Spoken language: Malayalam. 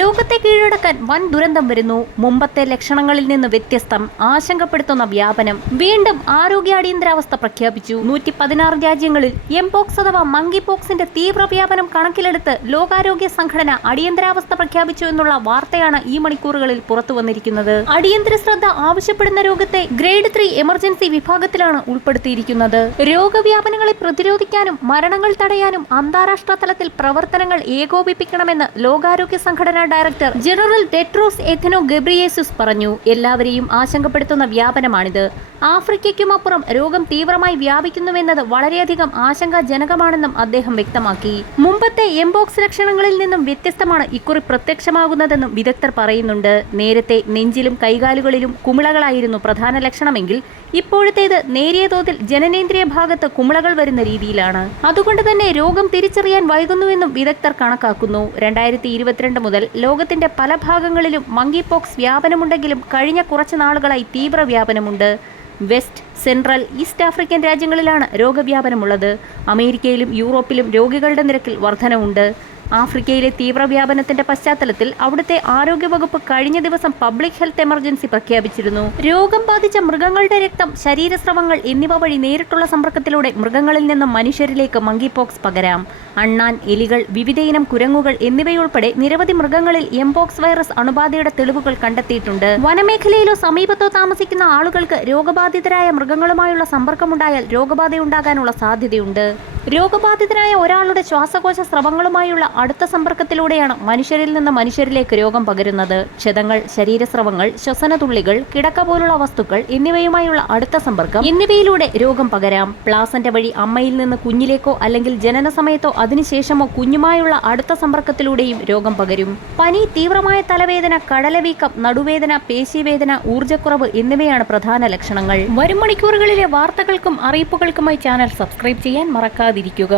ലോകത്തെ കീഴടക്കാൻ വൻ ദുരന്തം വരുന്നു. മുമ്പത്തെ ലക്ഷണങ്ങളിൽ നിന്ന് വ്യത്യസ്തം ആശങ്കപ്പെടുത്തുന്ന വ്യാപനം വീണ്ടും ആരോഗ്യ അടിയന്തരാവസ്ഥ പ്രഖ്യാപിച്ചു. നൂറ്റി പതിനാറ് രാജ്യങ്ങളിൽ എംപോക്സ് അഥവാ മങ്കി പോക്സിന്റെ തീവ്ര വ്യാപനം കണക്കിലെടുത്ത് ലോകാരോഗ്യ സംഘടന അടിയന്തരാവസ്ഥ പ്രഖ്യാപിച്ചു എന്നുള്ള വാർത്തയാണ് ഈ മണിക്കൂറുകളിൽ പുറത്തു വന്നിരിക്കുന്നത്. അടിയന്തര ശ്രദ്ധ ആവശ്യപ്പെടുന്ന രോഗത്തെ ഗ്രേഡ് ത്രീ എമർജൻസി വിഭാഗത്തിലാണ് ഉൾപ്പെടുത്തിയിരിക്കുന്നത്. രോഗവ്യാപനങ്ങളെ പ്രതിരോധിക്കാനും മരണങ്ങൾ തടയാനും അന്താരാഷ്ട്ര തലത്തിൽ പ്രവർത്തനങ്ങൾ ഏകോപിപ്പിക്കണമെന്ന് ലോകാരോഗ്യ സംഘടനാ director general Tedros Adhanom Ghebreyesus പറഞ്ഞു എല്ലാവരെയും ആശങ്കപ്പെടുത്തുന്ന വ്യാപനമാണിത്. ആഫ്രിക്കയ്ക്കുമപ്പുറം രോഗം തീവ്രമായി വ്യാപിക്കുന്നുവെന്നത് വളരെയധികം ആശങ്കാജനകമാണെന്നും അദ്ദേഹം വ്യക്തമാക്കി. മുമ്പത്തെ എംബോക്സ് ലക്ഷണങ്ങളിൽ നിന്നും വ്യത്യസ്തമാണ് ഇക്കുറി പ്രത്യക്ഷമാകുന്നതെന്നും വിദഗ്ധർ പറയുന്നുണ്ട്. നേരത്തെ നെഞ്ചിലും കൈകാലുകളിലും കുമിളകളായിരുന്നു പ്രധാന ലക്ഷണമെങ്കിൽ ഇപ്പോഴത്തേത് നേരിയ തോതിൽ ജനനേന്ദ്രിയ ഭാഗത്ത് കുമിളകൾ വരുന്ന രീതിയിലാണ്. അതുകൊണ്ട് തന്നെ രോഗം തിരിച്ചറിയാൻ വൈകുന്നുവെന്നും വിദഗ്ധർ കണക്കാക്കുന്നു. രണ്ടായിരത്തി ഇരുപത്തിരണ്ട് മുതൽ ലോകത്തിന്റെ പല ഭാഗങ്ങളിലും മങ്കി പോക്സ് വ്യാപനമുണ്ടെങ്കിലും കഴിഞ്ഞ കുറച്ച് നാളുകളായി തീവ്ര വ്യാപനമുണ്ട്. വെസ്റ്റ് സെൻട്രൽ ഈസ്റ്റ് ആഫ്രിക്കൻ രാജ്യങ്ങളിലാണ് രോഗവ്യാപനമുള്ളത്. അമേരിക്കയിലും യൂറോപ്പിലും രോഗികളുടെ നിരക്കിൽ വർധനവുണ്ട്. ആഫ്രിക്കയിലെ തീവ്രവ്യാപനത്തിന്റെ പശ്ചാത്തലത്തിൽ അവിടുത്തെ ആരോഗ്യവകുപ്പ് കഴിഞ്ഞ ദിവസം പബ്ലിക് ഹെൽത്ത് എമർജൻസി പ്രഖ്യാപിച്ചിരുന്നു. രോഗം ബാധിച്ച മൃഗങ്ങളുടെ രക്തം ശരീരസ്രവങ്ങൾ എന്നിവ വഴി നേരിട്ടുള്ള സമ്പർക്കത്തിലൂടെ മൃഗങ്ങളിൽ നിന്നും മനുഷ്യരിലേക്ക് മങ്കി പോക്സ് പകരാം. അണ്ണാൻ എലികൾ വിവിധയിനം കുരങ്ങുകൾ എന്നിവയുൾപ്പെടെ നിരവധി മൃഗങ്ങളിൽ എംപോക്സ് വൈറസ് അണുബാധയുടെ തെളിവുകൾ കണ്ടെത്തിയിട്ടുണ്ട്. വനമേഖലയിലോ സമീപത്തോ താമസിക്കുന്ന ആളുകൾക്ക് രോഗബാധിതരായ മൃഗങ്ങളുമായുള്ള സമ്പർക്കമുണ്ടായാൽ രോഗബാധയുണ്ടാകാനുള്ള സാധ്യതയുണ്ട്. രോഗബാധിതരായ ഒരാളുടെ ശ്വാസകോശ സ്രവങ്ങളുമായുള്ള അടുത്ത സമ്പർക്കത്തിലൂടെയാണ് മനുഷ്യരിൽ നിന്ന് മനുഷ്യരിലേക്ക് രോഗം പകരുന്നത്. ക്ഷതങ്ങൾ ശരീരസ്രവങ്ങൾ ശ്വസനതുള്ളികൾ കിടക്ക പോലുള്ള വസ്തുക്കൾ എന്നിവയുമായുള്ള അടുത്ത സമ്പർക്കം എന്നിവയിലൂടെ രോഗം പകരാം. പ്ലാസന്റെ വഴി അമ്മയിൽ നിന്ന് കുഞ്ഞിലേക്കോ അല്ലെങ്കിൽ ജനന സമയത്തോ അതിനുശേഷമോ കുഞ്ഞുമായുള്ള അടുത്ത സമ്പർക്കത്തിലൂടെയും രോഗം പകരും. പനി തീവ്രമായ തലവേദന കടലവീക്കം നടുവേദന പേശിവേദന ഊർജക്കുറവ് എന്നിവയാണ് പ്രധാന ലക്ഷണങ്ങൾ. വരും മണിക്കൂറുകളിലെ വാർത്തകൾക്കും അറിയിപ്പുകൾക്കുമായി ചാനൽ സബ്സ്ക്രൈബ് ചെയ്യാൻ മറക്കാതിരിക്കുക